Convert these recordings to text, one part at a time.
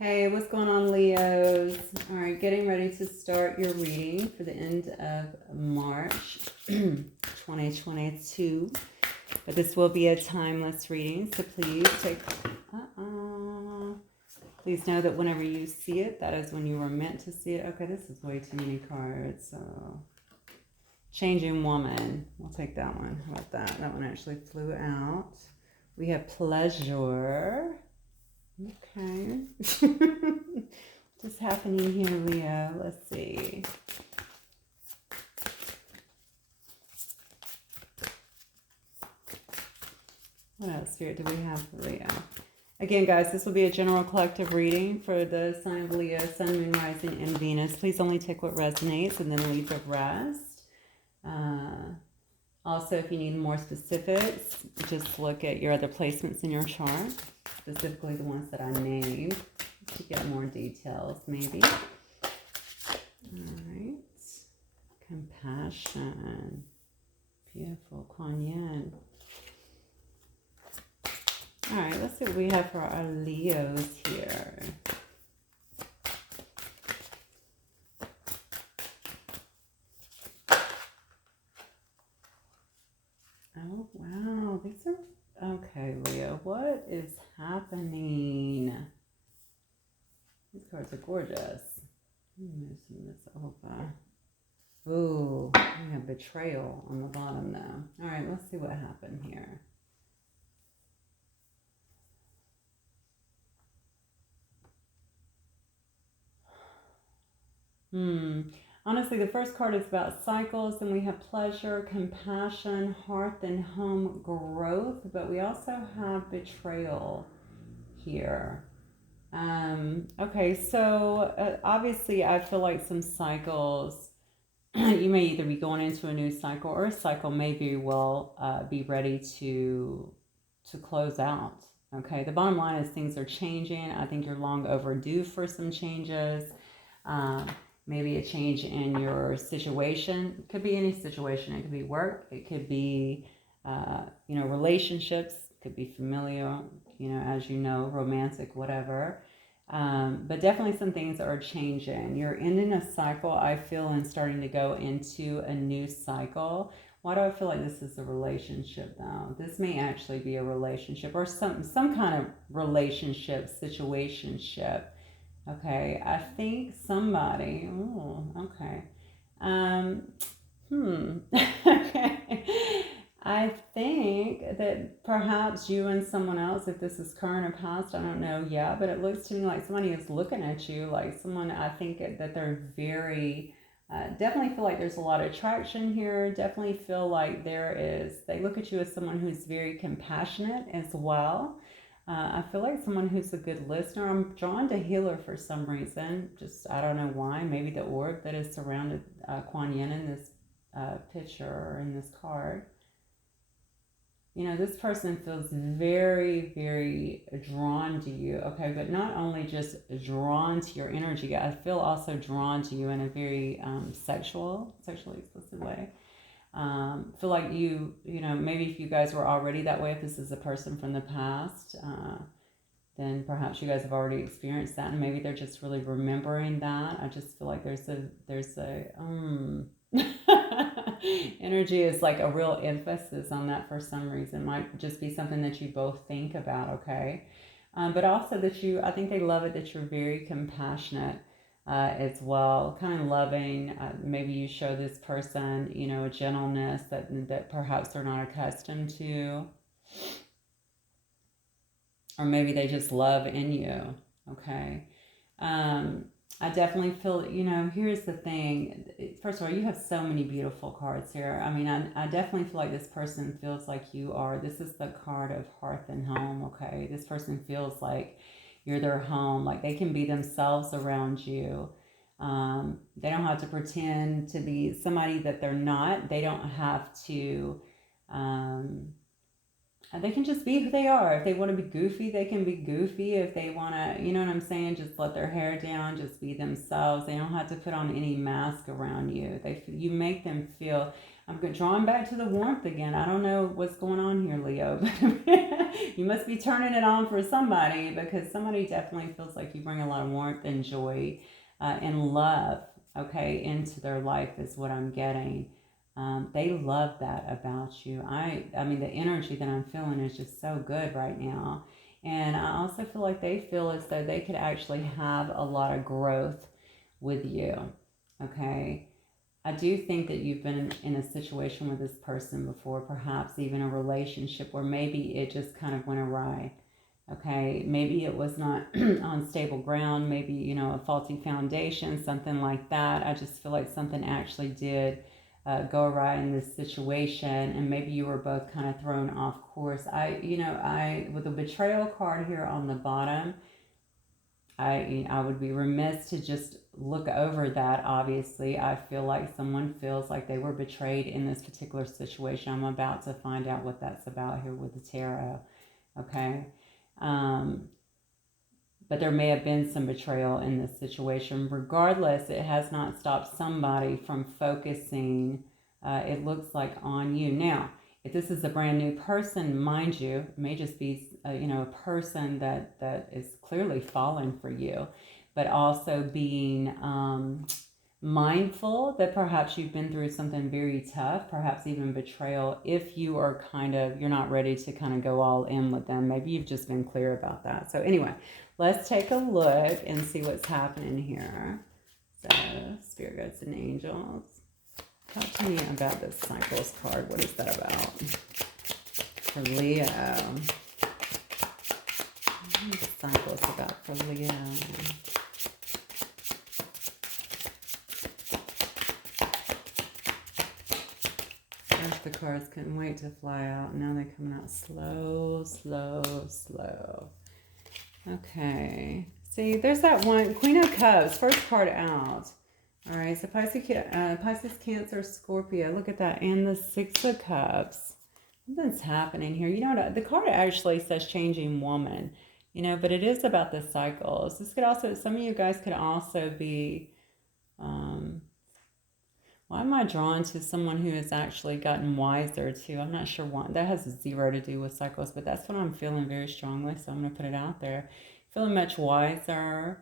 Hey, what's going on, Leos? All right, getting ready to start your reading for the end of March 2022. But this will be a timeless reading, so please take. Please know that whenever you see it, that is when you were meant to see it. Okay, this is way too many cards. Changing Woman. We'll take that one. How about that? That one actually flew out. We have Pleasure. Okay. What's happening here, Leo? Let's see. What else, Spirit, do we have for Leo? Again, guys, this will be a general collective reading for the sign of Leo, Sun, Moon, Rising, and Venus. Please only take what resonates and then leave the rest. Also, if you need more specifics, just look at your other placements in your chart, specifically the ones that I named, to get more details, maybe. All right. Compassion. Beautiful. Kuan Yin. All right, let's see what we have for our Leos here. Oh, wow. These are... Okay, Leo, what is happening? These cards are gorgeous. I'm missing this over. Ooh, we have betrayal on the bottom, though. All right, let's see what happened here. Honestly, the first card is about cycles, and we have pleasure, compassion, hearth and home growth, but we also have betrayal here. Okay, so obviously I feel like some cycles, you may either be going into a new cycle, or a cycle may very well be ready to close out. Okay, the bottom line is things are changing. I think you're long overdue for some changes. Maybe a change in your situation. It could be any situation. It could be work. It could be, relationships. It could be familial, as you know, romantic, whatever. But definitely some things are changing. You're ending a cycle, I feel, and starting to go into a new cycle. Why do I feel like this is a relationship, though? This may actually be a relationship, or some kind of relationship, situationship. Okay, I think somebody, okay. Okay. I think that perhaps you and someone else, if this is current or past, I don't know yet, but it looks to me like somebody is looking at you, like someone, I think that they're very, definitely feel like there's a lot of attraction here, definitely feel like they look at you as someone who's very compassionate as well. I feel like someone who's a good listener. I'm drawn to healer for some reason. Just, I don't know why. Maybe the orb that is surrounded Kuan Yin in this picture or in this card. This person feels very, very drawn to you. Okay, but not only just drawn to your energy. I feel also drawn to you in a very sexually explicit way. Feel like maybe if you guys were already that way, if this is a person from the past, then perhaps you guys have already experienced that, and maybe they're just really remembering that. I just feel like there's a energy is like a real emphasis on that for some reason. Might just be something that you both think about, okay? But also that I think they love it that you're very compassionate. As well, kind of loving. Maybe you show this person, a gentleness that perhaps they're not accustomed to, or maybe they just love in you. Okay, I definitely feel. Here's the thing. First of all, you have so many beautiful cards here. I mean, I definitely feel like this person feels like you are. This is the card of hearth and home. Okay, this person feels like you're their home, like they can be themselves around you. They don't have to pretend to be somebody that they're not. They don't have to, they can just be who they are. If they want to be goofy, they can be goofy. If they want to, you know what I'm saying, just let their hair down, just be themselves. They don't have to put on any mask around you. You make them feel. I'm drawing back to the warmth again. I don't know what's going on here, Leo, but you must be turning it on for somebody, because somebody definitely feels like you bring a lot of warmth and joy and love, okay, into their life is what I'm getting. They love that about you. I mean, the energy that I'm feeling is just so good right now. And I also feel like they feel as though they could actually have a lot of growth with you. Okay. I do think that you've been in a situation with this person before, perhaps even a relationship where maybe it just kind of went awry. Okay, maybe it was not on stable ground, maybe, you know, a faulty foundation, something like that. I just feel like something actually did go awry in this situation, and maybe you were both kind of thrown off course. With the betrayal card here on the bottom, I would be remiss to just look over that. Obviously, I feel like someone feels like they were betrayed in this particular situation. I'm about to find out what that's about here with the tarot. Okay. But there may have been some betrayal in this situation. Regardless, it has not stopped somebody from focusing, it looks like, on you. Now, if this is a brand new person, mind you, it may just be a person that is clearly fallen for you, but also being mindful that perhaps you've been through something very tough, perhaps even betrayal. If you are you're not ready to kind of go all in with them, maybe you've just been clear about that. So anyway, let's take a look and see what's happening here. So, spirit guides and angels, talk to me about this cycles card. What is that about for Leo? What is cycles about for Leo? The cards couldn't wait to fly out. Now they're coming out slow, slow, slow. Okay. See, there's that one. Queen of Cups. First card out. All right. So Pisces, Cancer, Scorpio. Look at that. And the Six of Cups. Something's happening here. You know what? The card actually says changing woman. You know, but it is about the cycles. This could also, some of you guys could also be... why am I drawn to someone who has actually gotten wiser too? I'm not sure why. That has zero to do with cycles, but that's what I'm feeling very strongly. So I'm going to put it out there. Feeling much wiser.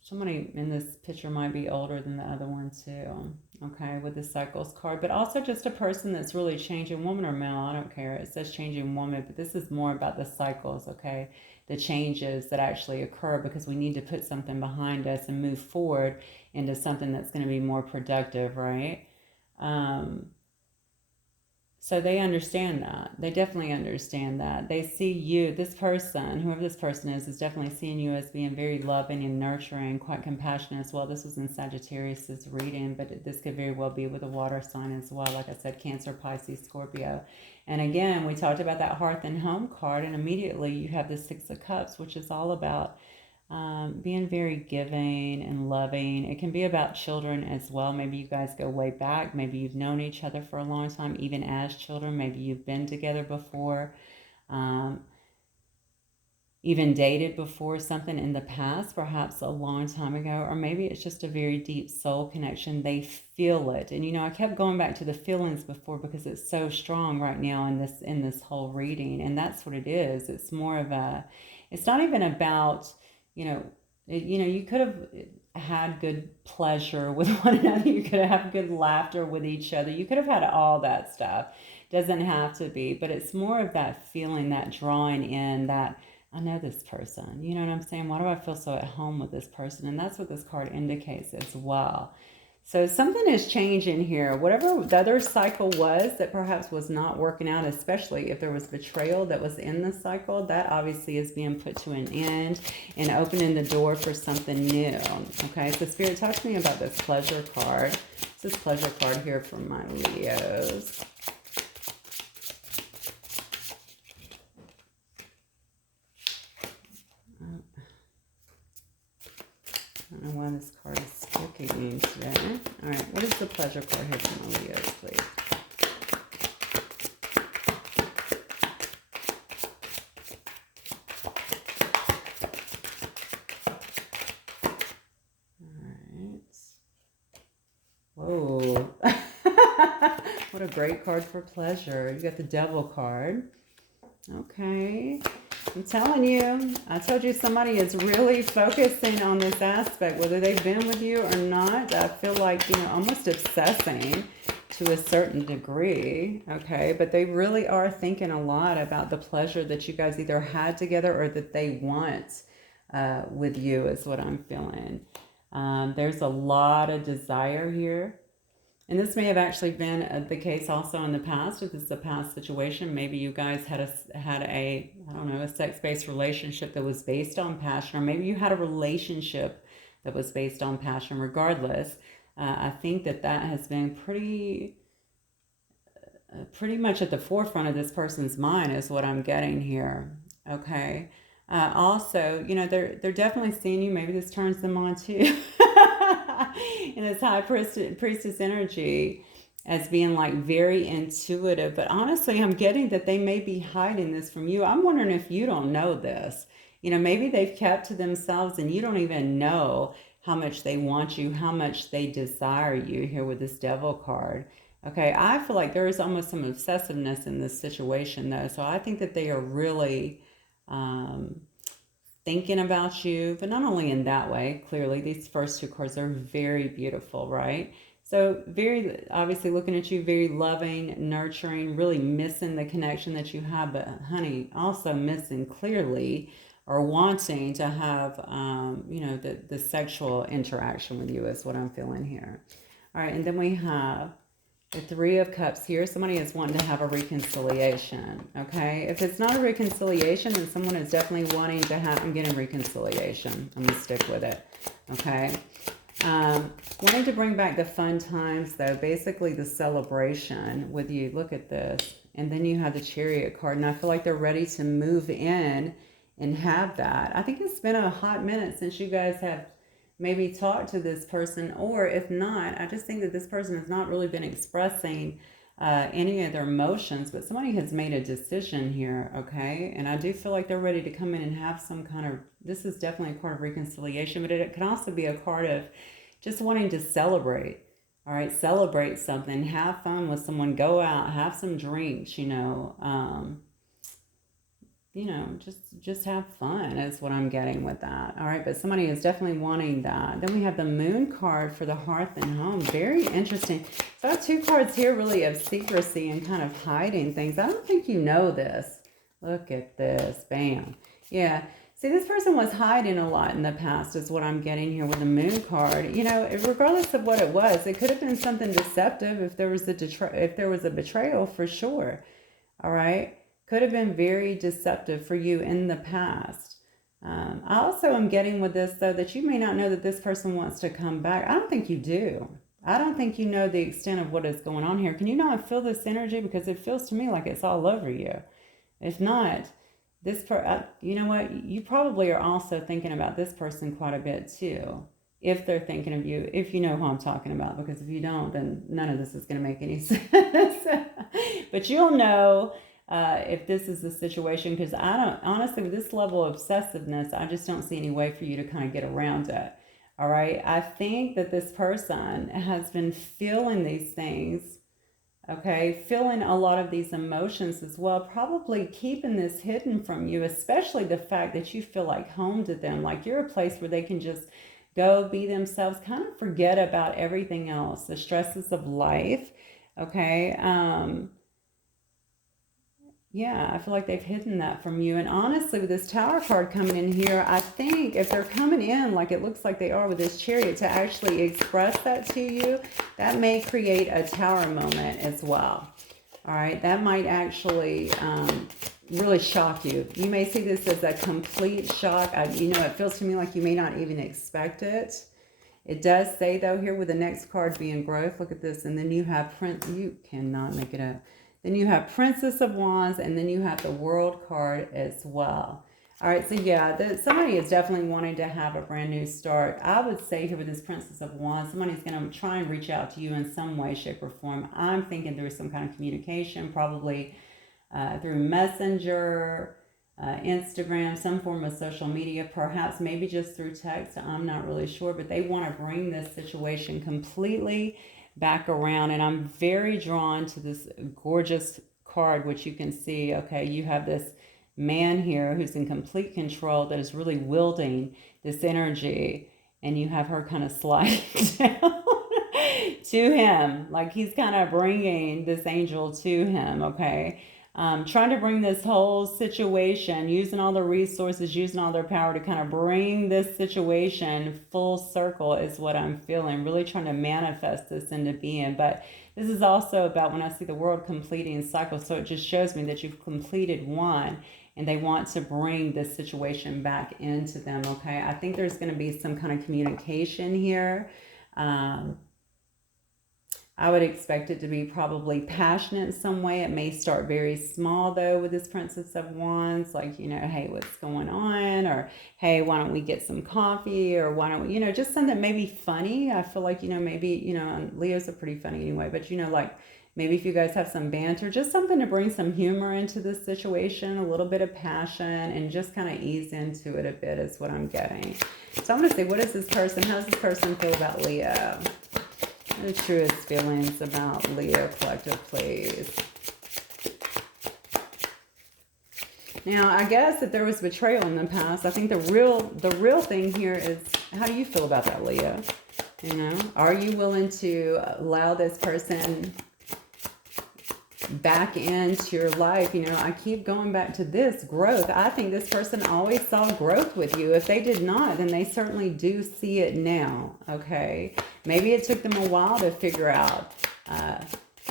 Somebody in this picture might be older than the other one too. Okay, with the cycles card, but also just a person that's really changing, woman or male, I don't care. It says changing woman, but this is more about the cycles, okay? The changes that actually occur because we need to put something behind us and move forward into something that's going to be more productive, right? So they understand that. They definitely understand that. They see you, this person, whoever this person is definitely seeing you as being very loving and nurturing, quite compassionate as well. This was in Sagittarius's reading, but this could very well be with a water sign as well. Like I said, Cancer, Pisces, Scorpio. And again, we talked about that hearth and home card, and immediately you have the Six of Cups, which is all about being very giving and loving. It can be about children as well. Maybe you guys go way back. Maybe you've known each other for a long time, even as children. Maybe you've been together before, even dated before, something in the past, perhaps a long time ago. Or maybe it's just a very deep soul connection. They feel it. And, you know, I kept going back to the feelings before because it's so strong right now in this whole reading. And that's what it is. It's more of it's not even about... you could have had good pleasure with one another. You could have good laughter with each other. You could have had all that stuff. Doesn't have to be, but it's more of that feeling, that drawing in, that I know this person. You know what I'm saying? Why do I feel so at home with this person? And that's what this card indicates as well. So something is changing here. Whatever the other cycle was that perhaps was not working out, especially if there was betrayal that was in the cycle, that obviously is being put to an end and opening the door for something new. Okay, so Spirit, talk to me about this pleasure card. This pleasure card here for my Leos. I don't know why this card is stroking me today. All right, what is the pleasure card here for my Leos, please? a great card for pleasure. You got the Devil card. Okay. I'm telling you, I told you somebody is really focusing on this aspect, whether they've been with you or not. I feel like, almost obsessing to a certain degree, okay? But they really are thinking a lot about the pleasure that you guys either had together or that they want with you is what I'm feeling. There's a lot of desire here. And this may have actually been the case also in the past. If this is a past situation, maybe you guys had a sex-based relationship that was based on passion, or maybe you had a relationship that was based on passion. Regardless, I think that has been pretty much at the forefront of this person's mind is what I'm getting here. Okay. Also, they're definitely seeing you. Maybe this turns them on too. In this high priestess energy as being like very intuitive. But honestly, I'm getting that they may be hiding this from you. I'm wondering if you don't know this. Maybe they've kept to themselves and you don't even know how much they want you, how much they desire you here with this Devil card. Okay, I feel like there is almost some obsessiveness in this situation though. So I think that they are really thinking about you, but not only in that way. Clearly, these first two cards are very beautiful, right? So very obviously looking at you, very loving, nurturing, really missing the connection that you have, but honey, also missing clearly or wanting to have, the sexual interaction with you is what I'm feeling here. All right, and then we have the Three of Cups here. Somebody is wanting to have a reconciliation, okay? If it's not a reconciliation, then someone is definitely wanting to have, I'm getting reconciliation. I'm going to stick with it, okay? Wanting to bring back the fun times, though. Basically, the celebration with you. Look at this. And then you have the Chariot card, and I feel like they're ready to move in and have that. I think it's been a hot minute since you guys have maybe talk to this person, or if not, I just think that this person has not really been expressing any of their emotions, but somebody has made a decision here, okay? And I do feel like they're ready to come in and have some kind of, this is definitely a card of reconciliation, but it can also be a card of just wanting to celebrate, all right? Celebrate something, have fun with someone, go out, have some drinks, just have fun is what I'm getting with that. All right, but somebody is definitely wanting that. Then we have the Moon card for the hearth and home. Very interesting. So I have two cards here really of secrecy and kind of hiding things. I don't think you know this. Look at this. Bam. Yeah. See, this person was hiding a lot in the past is what I'm getting here with the Moon card. Regardless of what it was, it could have been something deceptive if there was a betrayal for sure. All right. Could have been very deceptive for you in the past. I also am getting with this, though, that you may not know that this person wants to come back. I don't think you do. I don't think you know the extent of what is going on here. Can you not feel this energy? Because it feels to me like it's all over you. If not, you know what? You probably are also thinking about this person quite a bit, too. If they're thinking of you, if you know who I'm talking about. Because if you don't, then none of this is going to make any sense. But you'll know if this is the situation, because honestly, with this level of obsessiveness, I just don't see any way for you to kind of get around it. All right. I think that this person has been feeling these things, okay, feeling a lot of these emotions as well, probably keeping this hidden from you, especially the fact that you feel like home to them, like you're a place where they can just go be themselves, kind of forget about everything else, the stresses of life, okay. Yeah, I feel like they've hidden that from you. And honestly, with this Tower card coming in here, I think if they're coming in like it looks like they are with this Chariot to actually express that to you, that may create a Tower moment as well. All right, that might actually really shock you. You may see this as a complete shock. It feels to me like you may not even expect it. It does say, though, here with the next card being growth, look at this, and then you have you cannot make it up. Then you have Princess of Wands, and then you have the World card as well. All right, so yeah, somebody is definitely wanting to have a brand new start. I would say here with this Princess of Wands, somebody's going to try and reach out to you in some way, shape, or form. I'm thinking through some kind of communication, probably through Messenger, Instagram, some form of social media, perhaps maybe just through text. I'm not really sure, but they want to bring this situation completely back around. And I'm very drawn to this gorgeous card, which you can see, okay, you have this man here who's in complete control that is really wielding this energy, and you have her kind of slide down to him, like he's kind of bringing this angel to him, okay? Trying to bring this whole situation, using all the resources, using all their power to kind of bring this situation full circle is what I'm feeling. Really trying to manifest this into being. But this is also about when I see the world completing cycles. So it just shows me that you've completed one and they want to bring this situation back into them, okay? I think there's going to be some kind of communication here. I would expect it to be probably passionate in some way. It may start very small, though, with this Princess of Wands. Like, you know, hey, what's going on? Or, hey, why don't we get some coffee? Or why don't we, you know, just something maybe funny. I feel like, you know, maybe, you know, Leos are pretty funny anyway. But, you know, like maybe if you guys have some banter, just something to bring some humor into this situation, a little bit of passion, and just kind of ease into it a bit is what I'm getting. So I'm going to say, what is this person? How does this person feel about Leo? The truest feelings about Leo collective, please. Now, I guess if there was betrayal in the past, I think the real thing here is, how do you feel about that, Leo? You know, are you willing to allow this person back into your life? You know, I keep going back to this growth. I think this person always saw growth with you. If they did not, then they certainly do see it now, okay? Maybe it took them a while to figure out,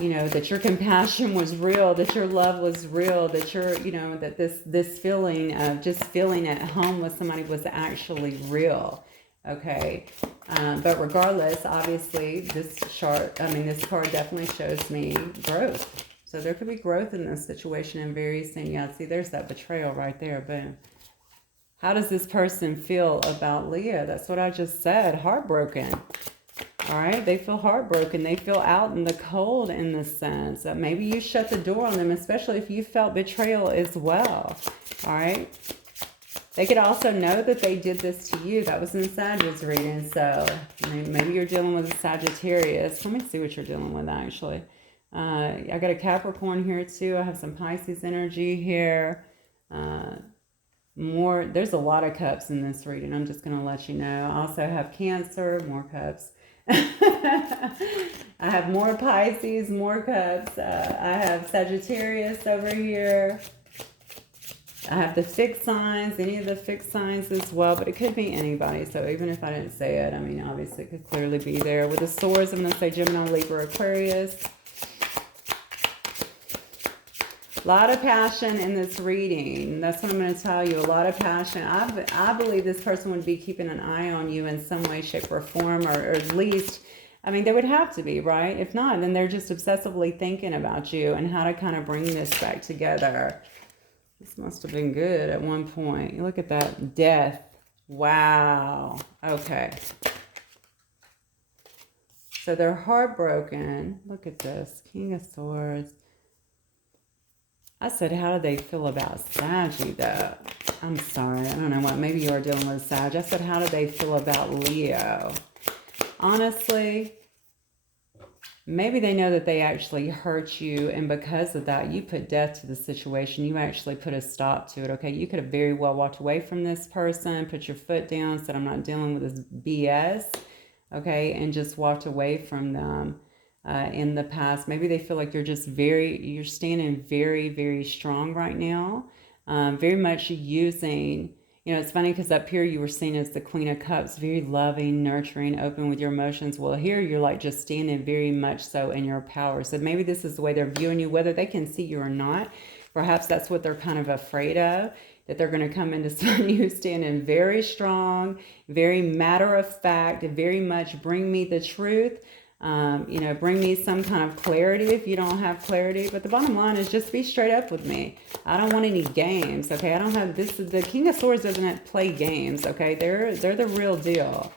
you know, that your compassion was real, that your love was real, that your, you know, that this feeling of just feeling at home with somebody was actually real, okay? But regardless, obviously, this chart, this card definitely shows me growth. So there could be growth in this situation and very soon. Yeah, see, there's that betrayal right there. Boom. How does this person feel about Leo? That's what I just said. Heartbroken. All right, they feel heartbroken. They feel out in the cold in the sense that maybe you shut the door on them, especially if you felt betrayal as well. All right. They could also know that they did this to you. That was in Sagittarius reading. So maybe you're dealing with a Sagittarius. Let me see what you're dealing with, actually. I got a Capricorn here, too. I have some Pisces energy here. There's a lot of cups in this reading. I'm just going to let you know. I also have Cancer, more cups. I have more Pisces, more cups. I have Sagittarius over here. I have the fixed signs, any of the fixed signs as well, but it could be anybody. So even if I didn't say it, obviously it could clearly be there. With the swords, I'm going to say Gemini, Libra, Aquarius. A lot of passion in this reading. That's what I'm going to tell you. A lot of passion. I believe this person would be keeping an eye on you in some way, shape, or form, or at least, they would have to be, right? If not, then they're just obsessively thinking about you and how to kind of bring this back together. This must have been good at one point. Look at that. Death. Wow. Okay. So they're heartbroken. Look at this. King of Swords. I said, how do they feel about Saggy, though? I'm sorry. I don't know what. Maybe you are dealing with Sag. I said, how do they feel about Leo? Honestly, maybe they know that they actually hurt you, and because of that, you put death to the situation. You actually put a stop to it, okay? You could have very well walked away from this person, put your foot down, said, I'm not dealing with this BS, okay, and just walked away from them. In the past, maybe they feel like you're standing very, very strong right now. Very much using, it's funny because up here you were seen as the Queen of Cups, very loving, nurturing, open with your emotions. Well, here you're like just standing very much so in your power. So maybe this is the way they're viewing you, whether they can see you or not. Perhaps that's what they're kind of afraid of, that they're going to come into somebody who's standing very strong, very matter of fact, very much bring me the truth. Bring me some kind of clarity if you don't have clarity. But the bottom line is just be straight up with me. I don't want any games, okay? I don't have this. The King of Swords doesn't play games, okay? They're the real deal,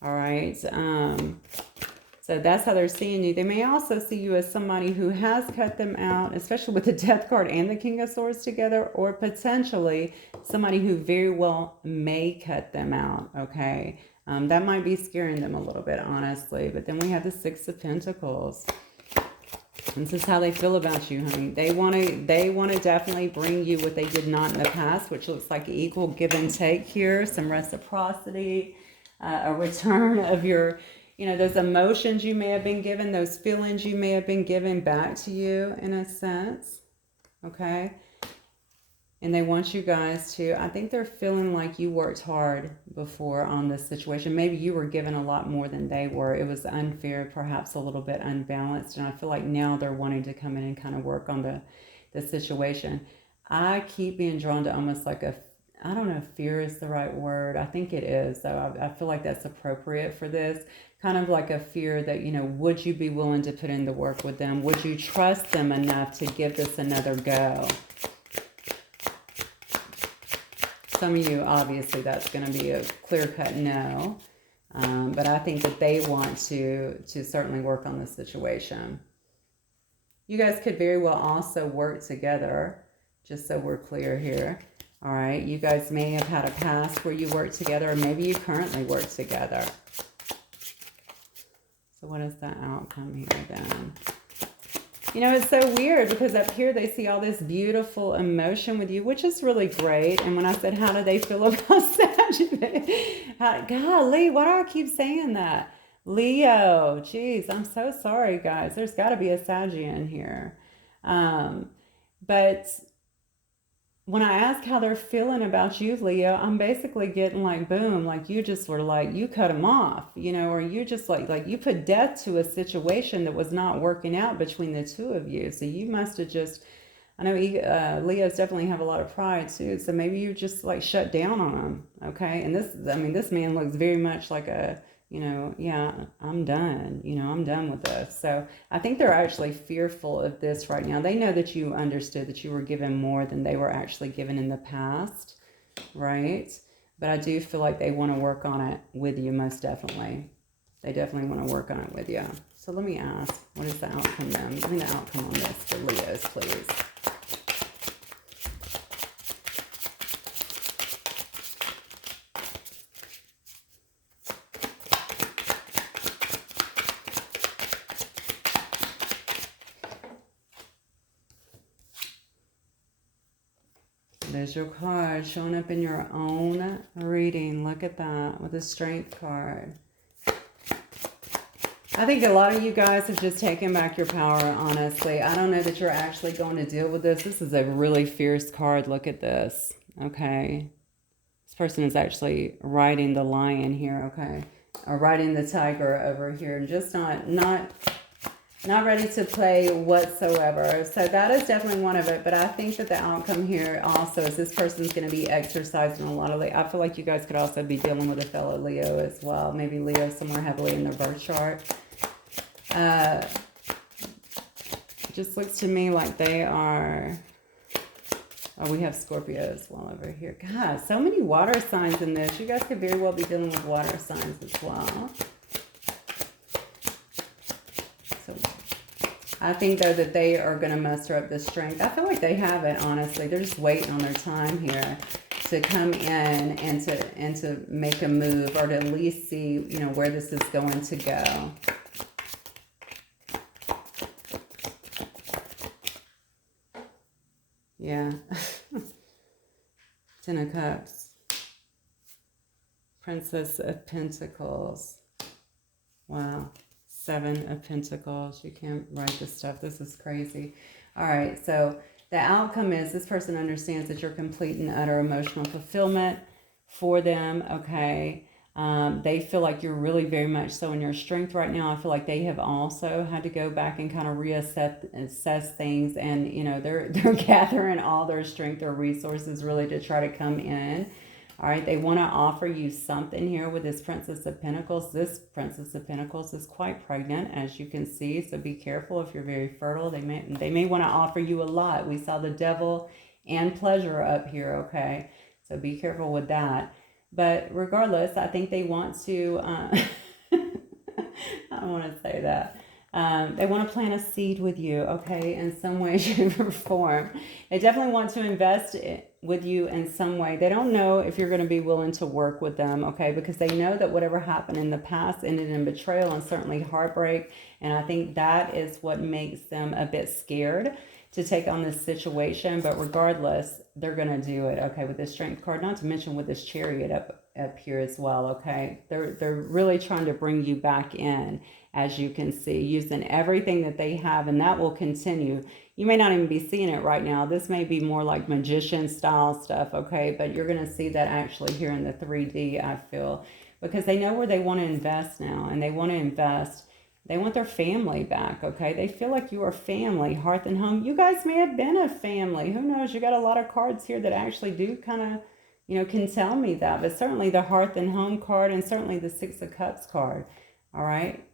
all right? So So that's how they're seeing you. They may also see you as somebody who has cut them out, especially with the Death card and the King of Swords together, or potentially somebody who very well may cut them out, okay? That might be scaring them a little bit, honestly. But then we have the Six of Pentacles. This is how they feel about you, honey. They want to definitely bring you what they did not in the past, which looks like equal give and take here, some reciprocity, a return of your, those emotions you may have been given, those feelings you may have been given back to you in a sense, okay? And they want you guys to, I think they're feeling like you worked hard before on this situation. Maybe you were given a lot more than they were. It was unfair, perhaps a little bit unbalanced. And I feel like now they're wanting to come in and kind of work on the situation. I keep being drawn to almost like I don't know if fear is the right word. I think it is, though. I feel like that's appropriate for this. Kind of like a fear that, would you be willing to put in the work with them? Would you trust them enough to give this another go? Some of you, obviously, that's going to be a clear-cut no. But I think that they want to certainly work on the situation. You guys could very well also work together, just so we're clear here. All right, you guys may have had a past where you worked together, or maybe you currently work together. So what is the outcome here then? It's so weird because up here they see all this beautiful emotion with you, which is really great. And when I said, how do they feel about Sagittarius? Golly, why do I keep saying that? Leo, geez, I'm so sorry, guys. There's got to be a Sagittarius in here. But when I ask how they're feeling about you, Leo, I'm basically getting like, boom, like you just were like, you cut them off, or you just like you put death to a situation that was not working out between the two of you. So you must have just, I know Leos definitely have a lot of pride too. So maybe you just like shut down on them. Okay. And this man looks very much like a, yeah, I'm done. I'm done with this. So I think they're actually fearful of this right now. They know that you understood that you were given more than they were actually given in the past, right? But I do feel like they want to work on it with you, most definitely. They definitely want to work on it with you. So let me ask, what is the outcome then? Give me the outcome on this for Leos, please. There's your card showing up in your own reading. Look at that with the Strength card. I think a lot of you guys have just taken back your power, honestly. I don't know that you're actually going to deal with this. This is a really fierce card. Look at this, okay? This person is actually riding the lion here, okay? Or riding the tiger over here. Just not ready to play whatsoever. So that is definitely one of it. But I think that the outcome here also is this person's going to be exercising a lot of I feel like you guys could also be dealing with a fellow Leo as well. Maybe Leo somewhere heavily in their birth chart. It just looks to me like they are... Oh, we have Scorpio as well over here. God, so many water signs in this. You guys could very well be dealing with water signs as well. I think, though, that they are going to muster up the strength. I feel like they have it, honestly. They're just waiting on their time here to come in and to make a move, or to at least see, where this is going to go. Yeah. Ten of Cups. Princess of Pentacles. Wow. Seven of Pentacles. You can't write this stuff. This is crazy. All right. So the outcome is this person understands that you're complete and utter emotional fulfillment for them. Okay. They feel like you're really very much so in your strength right now. I feel like they have also had to go back and kind of assess things, and they're gathering all their strength, their resources really to try to come in. All right, they want to offer you something here with this Princess of Pentacles. This Princess of Pentacles is quite pregnant, as you can see, so be careful if you're very fertile. They may want to offer you a lot. We saw the Devil and Pleasure up here, okay? So be careful with that. But regardless, I think they want to, I I don't want to say that. They want to plant a seed with you, okay, in some way, shape, or form. They definitely want to invest with you in some way. They don't know if you're going to be willing to work with them, okay, because they know that whatever happened in the past ended in betrayal and certainly heartbreak. And I think that is what makes them a bit scared to take on this situation. But regardless, they're going to do it, okay, with this Strength card, not to mention with this Chariot up here as well, okay. They're really trying to bring you back in, as you can see, using everything that they have, and that will continue. You may not even be seeing it right now. This may be more like magician style stuff, okay, but you're going to see that actually here in the 3D, I feel, because they know where they want to invest now, and they want to invest. They want their family back, okay? They feel like you are family, hearth and home. You guys may have been a family. Who knows? You got a lot of cards here that actually do kind of, you know, can tell me that. But certainly the hearth and home card, and certainly the Six of Cups card, all right?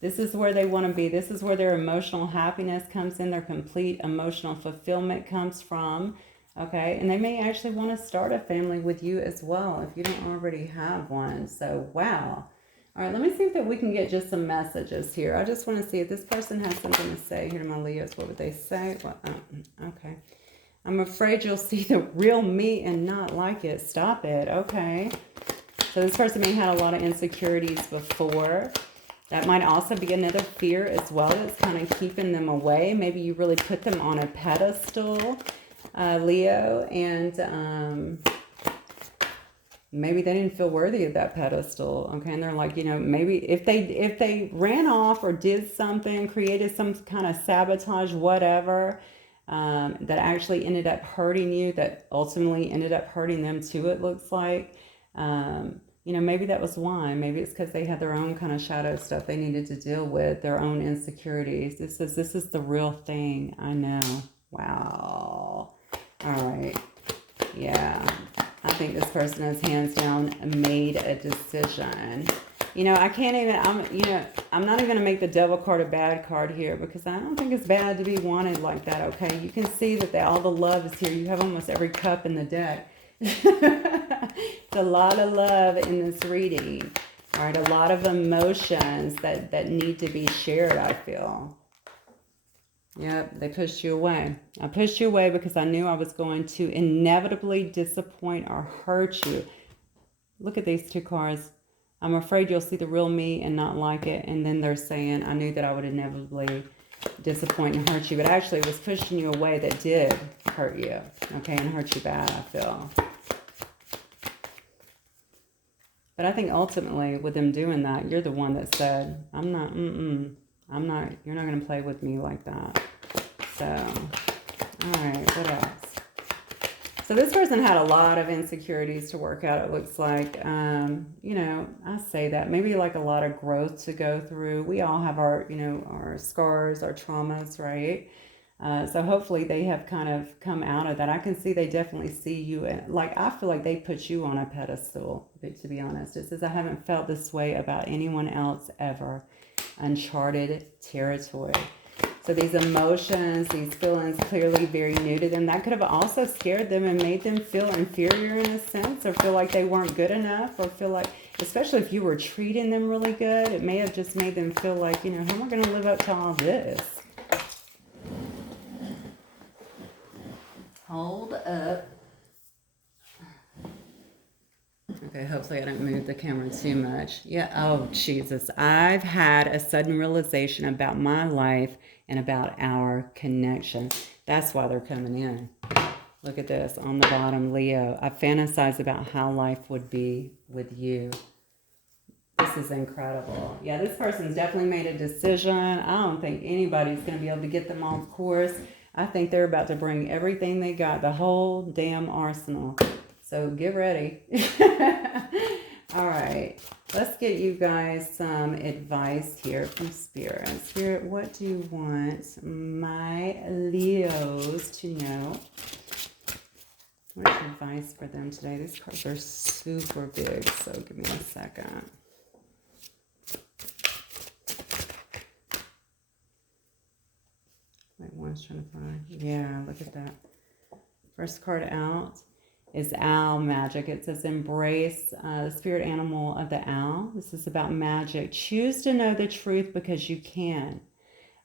This is where they want to be. This is where their emotional happiness comes in. Their complete emotional fulfillment comes from, okay? And they may actually want to start a family with you as well if you don't already have one. So, wow. All right, let me see if that we can get just some messages here. I just want to see if this person has something to say here to my Leos. What would they say? Well, okay. I'm afraid you'll see the real me and not like it. Stop it. Okay. So this person may have had a lot of insecurities before. That might also be another fear as well that's kind of keeping them away. Maybe you really put them on a pedestal, Leo, and maybe they didn't feel worthy of that pedestal, okay? And they're like, you know, maybe if they ran off or did something, created some kind of sabotage, whatever, that actually ended up hurting you, that ultimately ended up hurting them too, it looks like. You know, maybe that was why. Maybe it's because they had their own kind of shadow stuff they needed to deal with, their own insecurities. This is the real thing. I know. Wow. All right. Yeah. I think this person has hands down made a decision. You know, I can't even, I'm not even going to make the devil card a bad card here, because I don't think it's bad to be wanted like that, okay? You can see that all the love is here. You have almost every cup in the deck. It's a lot of love in this reading. All right, a lot of emotions that need to be shared, I feel. Yep, they pushed you away. I pushed you away because I knew I was going to inevitably disappoint or hurt you. Look at these two cards. I'm afraid you'll see the real me and not like it. And then they're saying, I knew that I would inevitably disappoint and hurt you. But actually, it was pushing you away that did hurt you. Okay, and hurt you bad, I feel. But I think ultimately, with them doing that, you're the one that said, I'm not, you're not going to play with me like that. So, all right, what else? So this person had a lot of insecurities to work out, it looks like. You know, I say that. Maybe like a lot of growth to go through. We all have our, you know, our scars, our traumas, right? So hopefully they have kind of come out of that. I can see they definitely see you. Like, I feel like they put you on a pedestal, to be honest. It says, I haven't felt this way about anyone else ever. Uncharted territory. So these emotions, these feelings, clearly very new to them. That could have also scared them and made them feel inferior in a sense, or feel like they weren't good enough, or feel like, especially if you were treating them really good, it may have just made them feel like, you know, how am I going to live up to all this? Hold up. Okay, hopefully I didn't move the camera too much. Yeah, oh, Jesus. I've had a sudden realization about my life and about our connection. That's why they're coming in. Look at this on the bottom, Leo. I fantasize about how life would be with you. This is incredible. Yeah, this person's definitely made a decision. I don't think anybody's going to be able to get them off course. I think they're about to bring everything they got, the whole damn arsenal. So get ready. All right. Let's get you guys some advice here from Spirit. Spirit, what do you want my Leos to know? What is advice for them today? These cards are super big, so give me a second. Wait, one's trying to find. Yeah, look at that. First card out. is owl magic. It says embrace the spirit animal of the owl. This is about magic. Choose to know the truth because you can.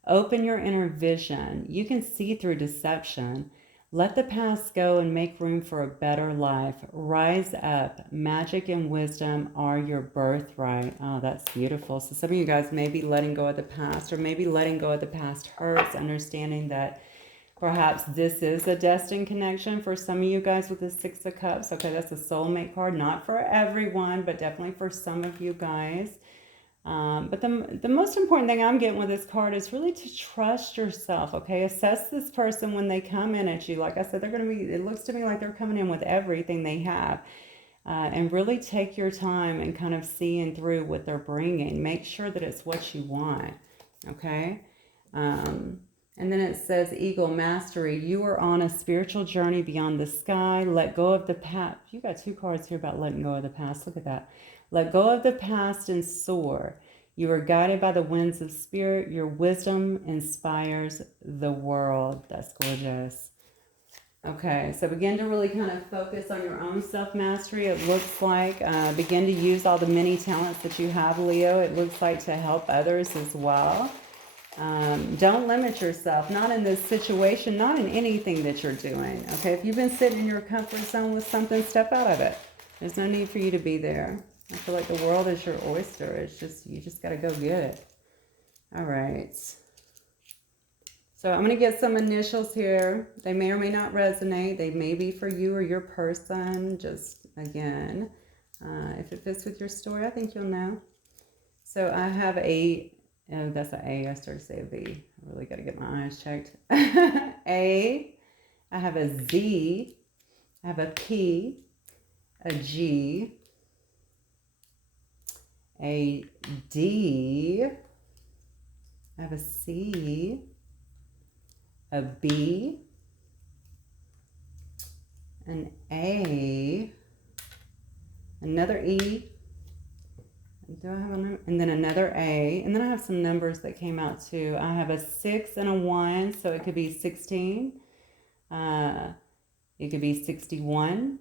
Open your inner vision. You can see through deception. Let the past go and make room for a better life. Rise up. Magic and wisdom are your birthright. Oh, that's beautiful. So some of you guys may be letting go of the past, or maybe letting go of the past hurts, understanding that perhaps this is a destined connection for some of you guys with the Six of Cups. Okay, that's a soulmate card. Not for everyone, but definitely for some of you guys. But the most important thing I'm getting with this card is really to trust yourself, okay? Assess this person when they come in at you. Like I said, they're going to be, it looks to me like they're coming in with everything they have. And really take your time and kind of seeing through what they're bringing. Make sure that it's what you want, okay? And then it says, Eagle Mastery, you are on a spiritual journey beyond the sky. Let go of the past. You got 2 cards here about letting go of the past. Look at that. Let go of the past and soar. You are guided by the winds of spirit. Your wisdom inspires the world. That's gorgeous. Okay, so begin to really kind of focus on your own self-mastery. It looks like begin to use all the many talents that you have, Leo. It looks like to help others as well. Don't limit yourself, not in this situation, not in anything that you're doing. Okay, if you've been sitting in your comfort zone with something, step out of it. There's no need for you to be there. I feel like the world is your oyster. It's just, you just got to go get it. All right. So I'm going to get some initials here. They may or may not resonate. They may be for you or your person. Just, again, if it fits with your story, I think you'll know. So I have a, oh, that's an A. I started to say a B. I really got to get my eyes checked. A. I have a Z. I have a P. A G. A D. I have a C. A B, an A, another E, do I have a number? And then another A, and then I have some numbers that came out too. I have a 6 and a 1, so it could be 16. It could be 61.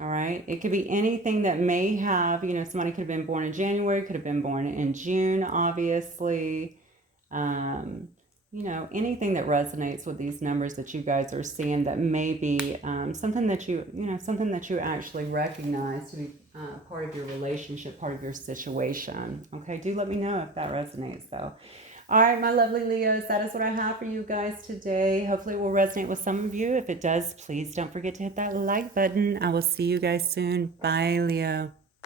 All right. It could be anything that may have, you know, somebody could have been born in January, could have been born in June, obviously. You know, anything that resonates with these numbers that you guys are seeing that may be something that you know, something that you actually recognize to be part of your relationship, part of your situation. Okay, do let me know if that resonates though. All right, my lovely Leos, that is what I have for you guys today. Hopefully it will resonate with some of you. If it does, please don't forget to hit that like button. I will see you guys soon. Bye, Leo.